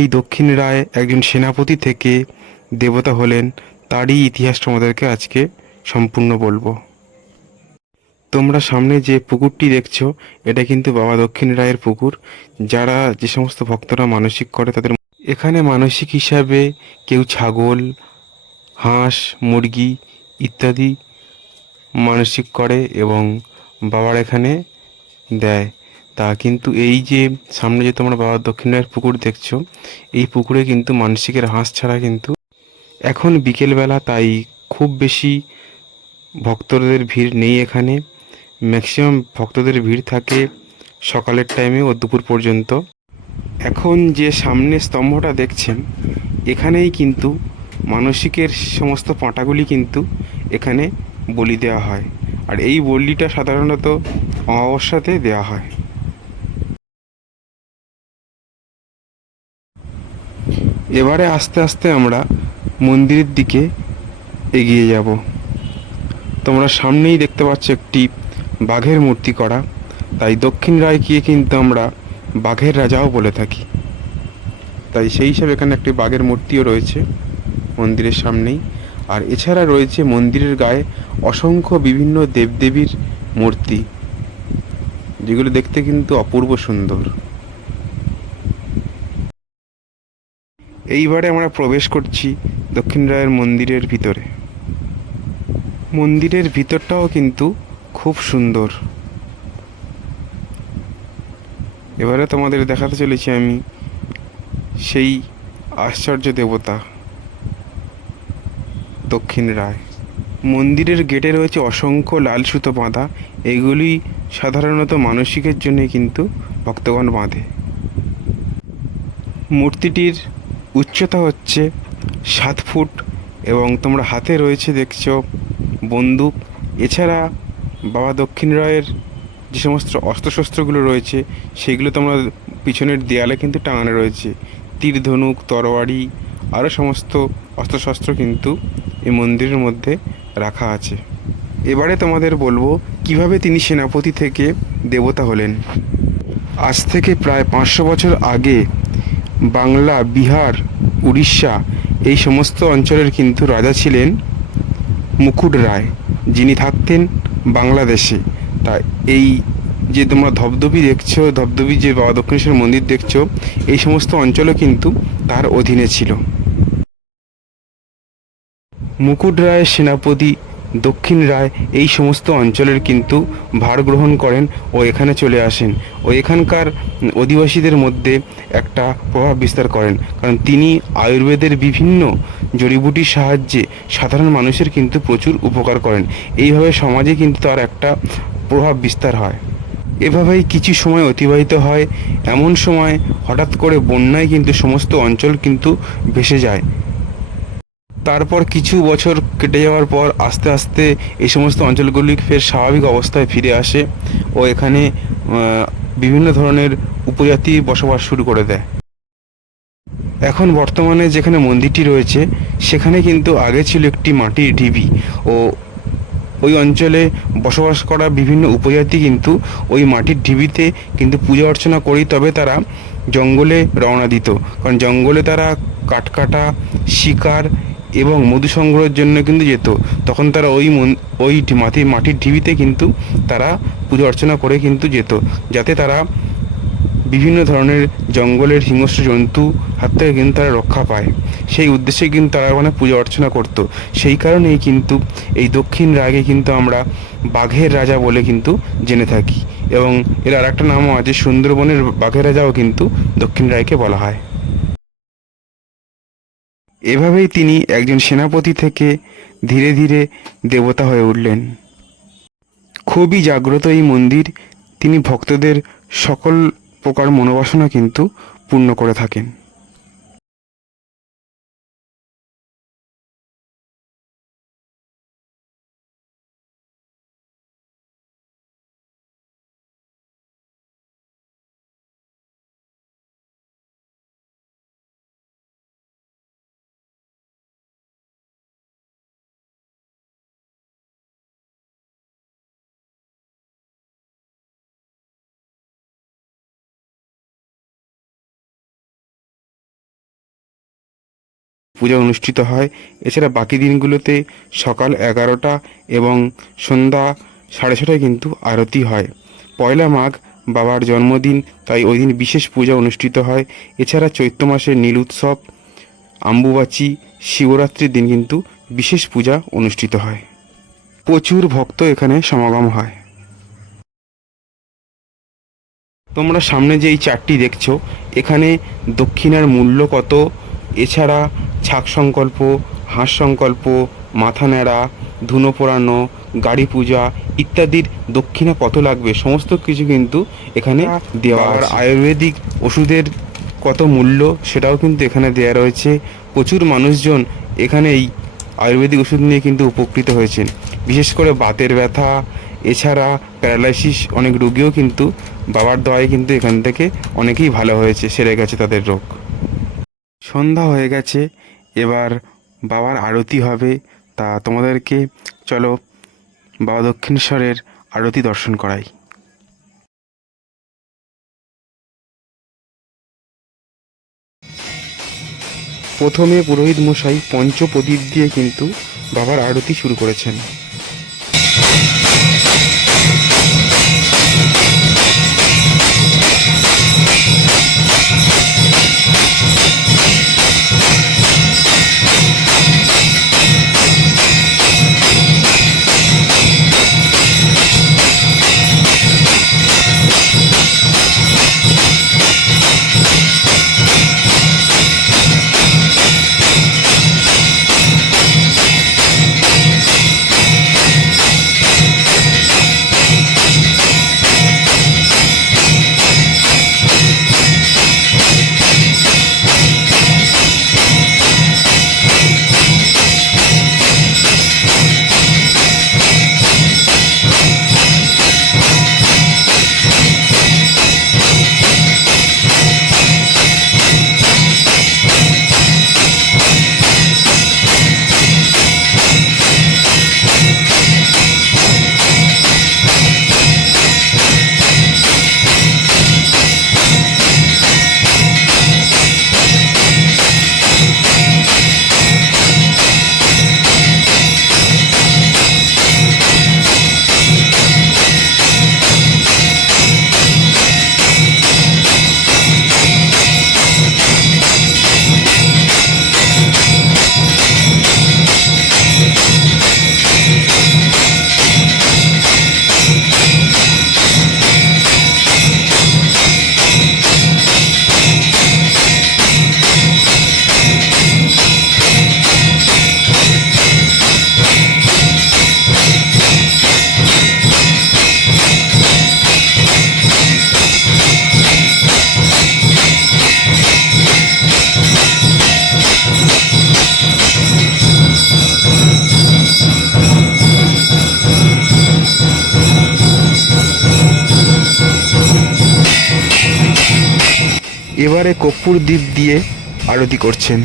এই দক্ষিণ রায় একজন সেনাপতি থেকে দেবতা হলেন তারই ইতিহাস তোমাদেরকে আজকে সম্পূর্ণ বলবো। তোমরা সামনে যে পুকুরটি দেখছো এটা কিন্তু বাবা দক্ষিণ রায়ের পুকুর। যারা যে সমস্ত ভক্তরা মানসিক করে তাদের এখানে মানসিক হিসাবে কেউ ছাগল, হাঁস, মুরগি ইত্যাদি মানসিক করে এবং বাবার এখানে দেয়। তা কিন্তু এই যে সামনে যে তোমরা বাবা দক্ষিণ রায়ের পুকুর দেখছো, এই পুকুরে কিন্তু মানসিকের হাঁস ছাড়া কিন্তু এখন বিকেলবেলা, তাই খুব বেশি ভক্তদের ভিড় নেই এখানে। ম্যাক্সিমাম ভক্তদের ভিড় থাকে সকালের টাইমে ও দুপুর পর্যন্ত। এখন যে সামনে স্তম্ভটা দেখছেন, এখানেই কিন্তু মানসিকের সমস্ত পাঁটাগুলি কিন্তু এখানে বলি দেওয়া হয়। আর এই বলিটা সাধারণত অমাবস্যাতে দেওয়া হয়। এবারে আস্তে আস্তে আমরা মন্দিরের দিকে এগিয়ে যাব। তোমরা সামনেই দেখতে পাচ্ছ একটি বাঘের মূর্তি করা, তাই দক্ষিণ রায়কে কিন্তু আমরা বাঘের রাজাও বলে থাকি। তাই সেই হিসাবে এখানে একটি বাঘের মূর্তিও রয়েছে মন্দিরের সামনেই। আর এছাড়া রয়েছে মন্দিরের গায়ে অসংখ্য বিভিন্ন দেবদেবীর মূর্তি, যেগুলো দেখতে কিন্তু অপূর্ব সুন্দর। এইবারে আমরা প্রবেশ করছি দক্ষিণ রায়ের মন্দিরের ভিতরে। মন্দিরের ভিতরটাও কিন্তু খুব সুন্দর। এবারে তোমাদের দেখাতে চলেছি আমি সেই আশ্চর্য দেবতা দক্ষিণ রায়। মন্দিরের গেটে রয়েছে অসংখ্য লাল সুতো বাঁধা। এগুলি সাধারণত মানসিকের জন্য কিন্তু ভক্তগণ বাঁধে। মূর্তিটির উচ্চতা হচ্ছে 7 ফুট এবং তোমরা হাতে রয়েছে দেখছো বন্দুক। এছাড়া বাবা দক্ষিণ রায়ের যে সমস্ত অস্ত্রশস্ত্রগুলো রয়েছে সেগুলো তোমরা পিছনের দেয়ালে কিন্তু টাঙানো রয়েছে। তীর, ধনুক, তরোয়ারি আরও সমস্ত অস্ত্রশস্ত্র কিন্তু এই মন্দিরের মধ্যে রাখা আছে। এবারে তোমাদের বলবো কিভাবে তিনি সেনাপতি থেকে দেবতা হলেন। আজ থেকে প্রায় 500 বছর আগে বাংলা, বিহার, উড়িষ্যা এই সমস্ত অঞ্চলের কিন্তু রাজা ছিলেন মুকুট রায়, যিনি থাকতেন বাংলাদেশে। তা এই যে তোমরা ধবধবি দেখছো, ধবধবি যে বাবা দক্ষিণেশ্বর মন্দির দেখছো, এই সমস্ত অঞ্চলও কিন্তু তার অধীনে ছিল। মুকুট রায়ের সেনাপতি দক্ষিণ রায় এই সমস্ত অঞ্চলের কিন্তু ভার গ্রহণ করেন ও এখানে চলে আসেন ও এখানকার অধিবাসীদের মধ্যে একটা প্রভাব বিস্তার করেন, কারণ তিনি আয়ুর্বেদের বিভিন্ন জড়িবুটির সাহায্যে সাধারণ মানুষের কিন্তু প্রচুর উপকার করেন। এইভাবে সমাজে কিন্তু তার একটা প্রভাব বিস্তার হয়। এভাবেই কিছু সময় অতিবাহিত হয়। এমন সময় হঠাৎ করে বন্যায় কিন্তু সমস্ত অঞ্চল কিন্তু ভেসে যায়। তারপর কিছু বছর কেটে যাওয়ার পর আস্তে আস্তে এই সমস্ত অঞ্চলগুলি ফের স্বাভাবিক অবস্থায় ফিরে আসে ও এখানে বিভিন্ন ধরনের উপজাতি বসবাস শুরু করে দেয়। এখন বর্তমানে যেখানে মন্দিরটি রয়েছে সেখানে কিন্তু আগে ছিল একটি মাটির ঢিবি ও ওই অঞ্চলে বসবাস করা বিভিন্ন উপজাতি কিন্তু ওই মাটির ঢিবিতে কিন্তু পূজা অর্চনা করেই তবে তারা জঙ্গলে রওনা দিত, কারণ জঙ্গলে তারা কাঠ কাটা, শিকার এবং মধু সংগ্রহের জন্য কিন্তু যেত। তখন তারা ওই মাটির ঢিবিতে কিন্তু তারা পূজা অর্চনা করে কিন্তু যেত, যাতে তারা বিভিন্ন ধরনের জঙ্গলের হিংস্র জন্তু হাত থেকে কিন্তু তারা রক্ষা পায়। সেই উদ্দেশ্যে কিন্তু তারা ওখানে পূজা অর্চনা করতো। সেই কারণেই কিন্তু এই দক্ষিণ রায়কে কিন্তু আমরা বাঘের রাজা বলে কিন্তু জেনে থাকি এবং এর আর একটা নামও আছে, সুন্দরবনের বাঘের রাজাও কিন্তু দক্ষিণ রায়কে বলা হয়। এভাবেই তিনি একজন সেনাপতি থেকে ধীরে ধীরে দেবতা হয়ে উঠলেন। খুবই জাগ্রত এই মন্দির। তিনি ভক্তদের সকল প্রকার মনোবাসনা কিন্তু পূর্ণ করে থাকেন। পূজা অনুষ্ঠিত হয়। এছাড়া বাকি দিনগুলোতে সকাল 11টা এবং সন্ধ্যা 6:30টায় কিন্তু আরতি হয়। পয়লা মাঘ বাবার জন্মদিন, তাই ওই দিন বিশেষ পূজা অনুষ্ঠিত হয়। এছাড়া চৈত্র মাসের নীল উৎসব, আম্বুবাচী, শিবরাত্রির দিন কিন্তু বিশেষ পূজা অনুষ্ঠিত হয়। প্রচুর ভক্ত এখানে সমাগম হয়। তোমরা সামনে যে এই চারটি দেখছো, এখানে দক্ষিণার মূল্য কত, এছাড়া ছাগ সংকল্প, হাঁস সংকল্প, মাথা ন্যাড়া, ধুনো পোড়ানো, গাড়ি পূজা ইত্যাদির দক্ষিণা কত লাগবে সমস্ত কিছু কিন্তু এখানে দেওয়া আছে। আয়ুর্বেদিক ওষুধের কত মূল্য সেটাও কিন্তু এখানে দেওয়া রয়েছে। প্রচুর মানুষজন এখানে এই আয়ুর্বেদিক ওষুধ নিয়ে কিন্তু উপকৃত হয়েছেন। বিশেষ করে বাতের ব্যথা, এছাড়া প্যারালাইসিস অনেক রোগীও কিন্তু বাবার দয়ায় কিন্তু এখান থেকে অনেকেই ভালো হয়েছে, সেরে গেছে তাদের রোগ। সন্ধ্যা হয়ে গেছে, এবার বাবার আরতি হবে। তা তোমাদেরকে চলো বাবা দক্ষিণেশ্বরের আরতি দর্শন করাই। প্রথমে পুরোহিত মশাই পঞ্চপ্রদীপ দিয়ে কিন্তু বাবার আরতি শুরু করেছেন। এবারে কর্পূর দ্বীপ দিয়ে আরতি করছেন।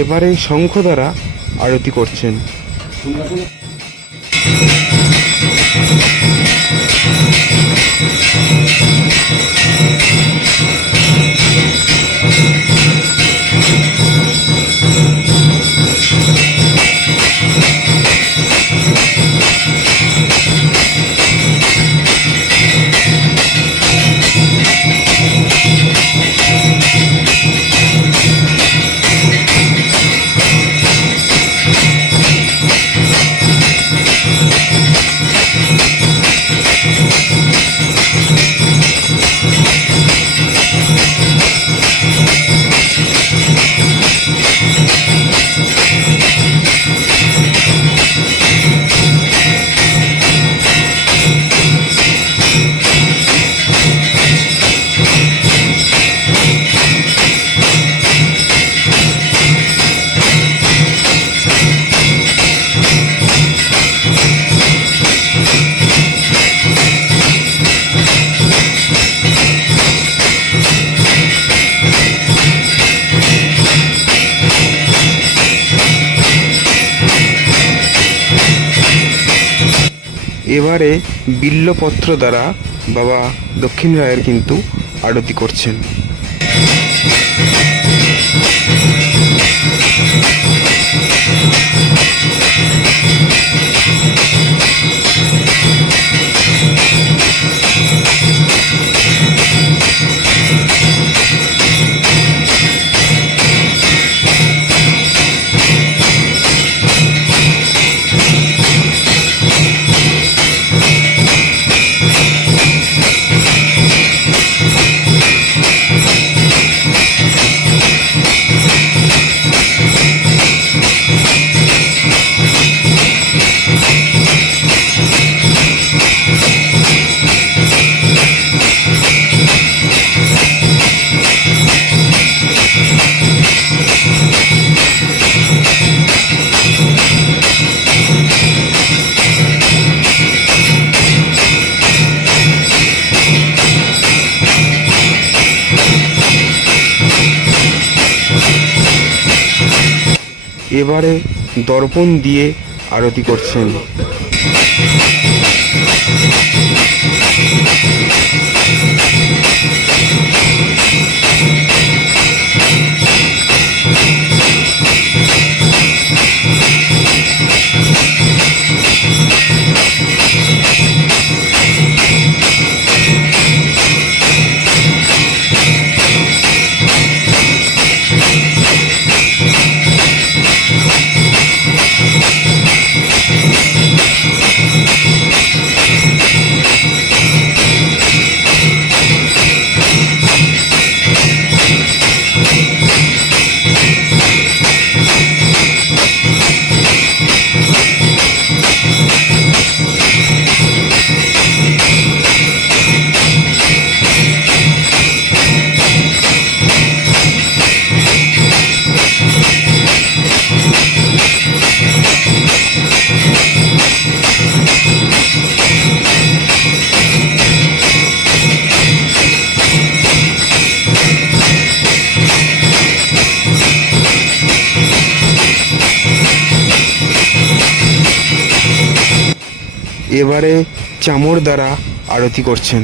এবারে শঙ্খ দ্বারা আরতি করছেন। এবারে বিল্লপত্র দ্বারা বাবা দক্ষিণ রায়ের কিন্তু আরতি করছেন। এবারে দর্পণ দিয়ে আরতি করছেন। এবারে চামর দ্বারা আরতি করছেন।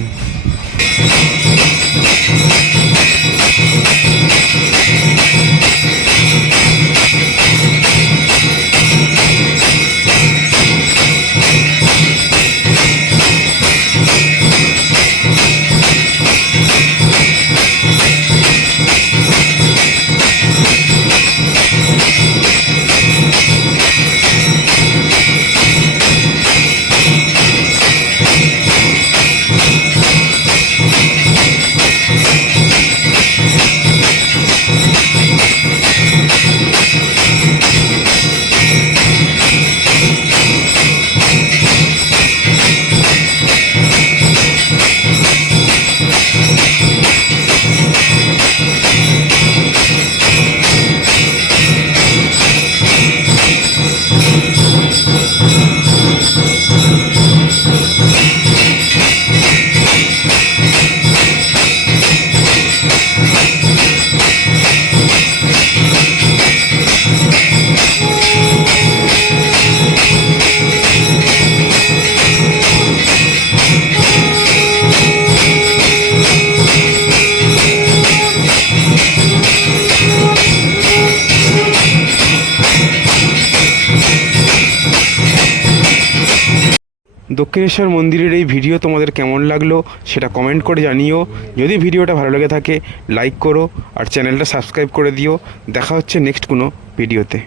দক্ষিণেশ্বর মন্দিরের এই ভিডিও তোমাদের কেমন লাগলো সেটা কমেন্ট করে জানিও। যদি ভিডিওটা ভালো লেগে থাকে লাইক করো আর চ্যানেলটা সাবস্ক্রাইব করে দিও। দেখা হচ্ছে নেক্সট কোনো ভিডিওতে।